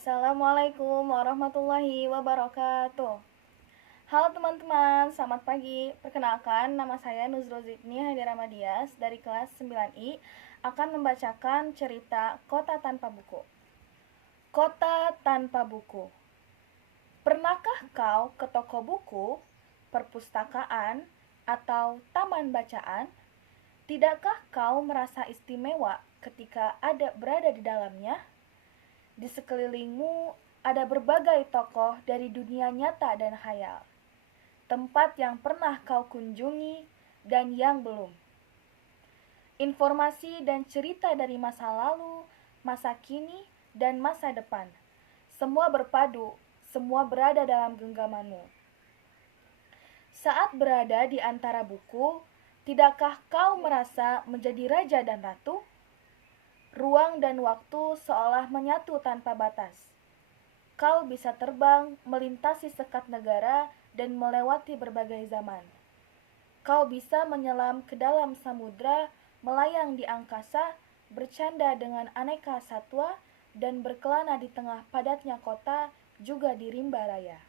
Assalamualaikum warahmatullahi wabarakatuh. Halo teman-teman, selamat pagi. Perkenalkan, nama saya Nuzrul Zidni Hadiramadias dari kelas 9I akan membacakan cerita Kota Tanpa Buku. Kota Tanpa Buku. Pernahkah kau ke toko buku, perpustakaan, atau taman bacaan? Tidakkah kau merasa istimewa ketika berada di dalamnya? Di sekelilingmu ada berbagai tokoh dari dunia nyata dan khayal. Tempat yang pernah kau kunjungi dan yang belum. Informasi dan cerita dari masa lalu, masa kini, dan masa depan. Semua berpadu, semua berada dalam genggamanmu. Saat berada di antara buku, tidakkah kau merasa menjadi raja dan ratu? Ruang dan waktu seolah menyatu tanpa batas. Kau bisa terbang, melintasi sekat negara, dan melewati berbagai zaman. Kau bisa menyelam ke dalam samudra, melayang di angkasa, bercanda dengan aneka satwa, dan berkelana di tengah padatnya kota, juga di rimba raya.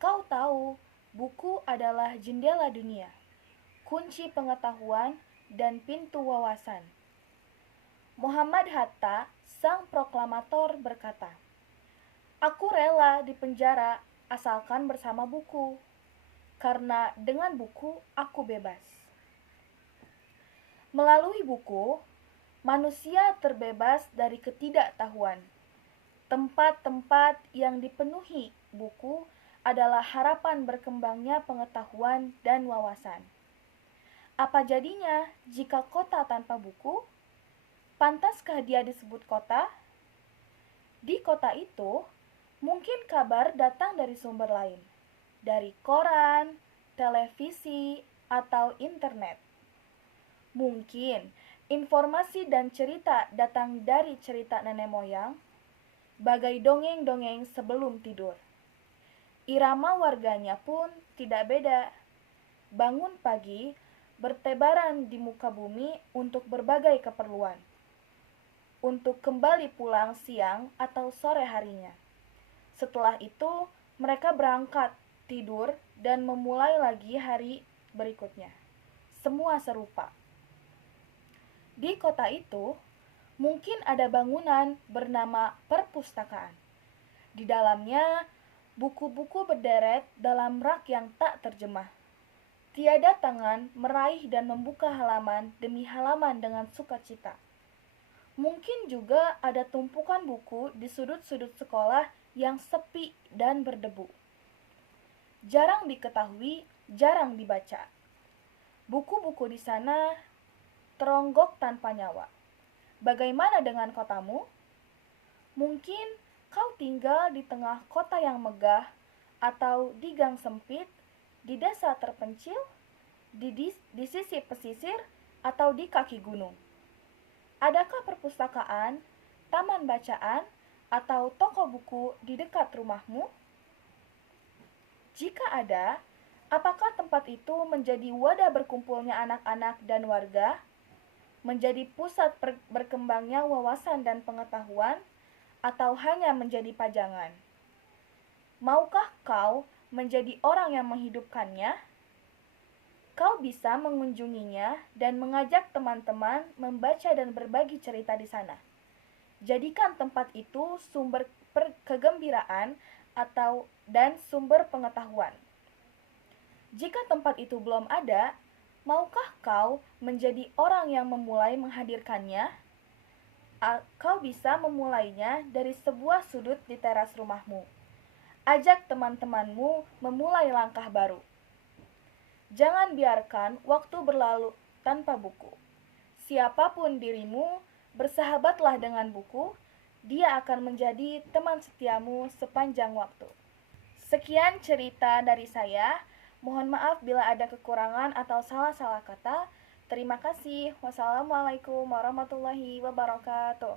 Kau tahu, buku adalah jendela dunia, kunci pengetahuan, dan pintu wawasan. Muhammad Hatta, sang proklamator, berkata, "Aku rela dipenjara asalkan bersama buku, karena dengan buku aku bebas." Melalui buku, manusia terbebas dari ketidaktahuan. Tempat-tempat yang dipenuhi buku adalah harapan berkembangnya pengetahuan dan wawasan. Apa jadinya jika kota tanpa buku? Pantaskah dia disebut kota? Di kota itu, mungkin kabar datang dari sumber lain, dari koran, televisi, atau internet. Mungkin informasi dan cerita datang dari cerita nenek moyang, bagai dongeng-dongeng sebelum tidur. Irama warganya pun tidak beda. Bangun pagi, bertebaran di muka bumi untuk berbagai keperluan. Untuk kembali pulang siang atau sore harinya. Setelah itu, mereka berangkat, tidur, dan memulai lagi hari berikutnya. Semua serupa. Di kota itu, mungkin ada bangunan bernama perpustakaan. Di dalamnya, buku-buku berderet dalam rak yang tak terjemah. Tiada tangan meraih dan membuka halaman demi halaman dengan sukacita. Mungkin juga ada tumpukan buku di sudut-sudut sekolah yang sepi dan berdebu. Jarang diketahui, jarang dibaca. Buku-buku di sana teronggok tanpa nyawa. Bagaimana dengan kotamu? Mungkin kau tinggal di tengah kota yang megah, atau di gang sempit, di desa terpencil, di sisi pesisir, atau di kaki gunung. Adakah perpustakaan, taman bacaan, atau toko buku di dekat rumahmu? Jika ada, apakah tempat itu menjadi wadah berkumpulnya anak-anak dan warga? Menjadi pusat berkembangnya wawasan dan pengetahuan? Atau hanya menjadi pajangan? Maukah kau menjadi orang yang menghidupkannya? Kau bisa mengunjunginya dan mengajak teman-teman membaca dan berbagi cerita di sana. Jadikan tempat itu sumber kegembiraan dan sumber pengetahuan. Jika tempat itu belum ada, maukah kau menjadi orang yang memulai menghadirkannya? Kau bisa memulainya dari sebuah sudut di teras rumahmu. Ajak teman-temanmu memulai langkah baru. Jangan biarkan waktu berlalu tanpa buku. Siapapun dirimu, bersahabatlah dengan buku. Dia akan menjadi teman setiamu sepanjang waktu. Sekian cerita dari saya. Mohon maaf bila ada kekurangan atau salah-salah kata. Terima kasih. Wassalamualaikum warahmatullahi wabarakatuh.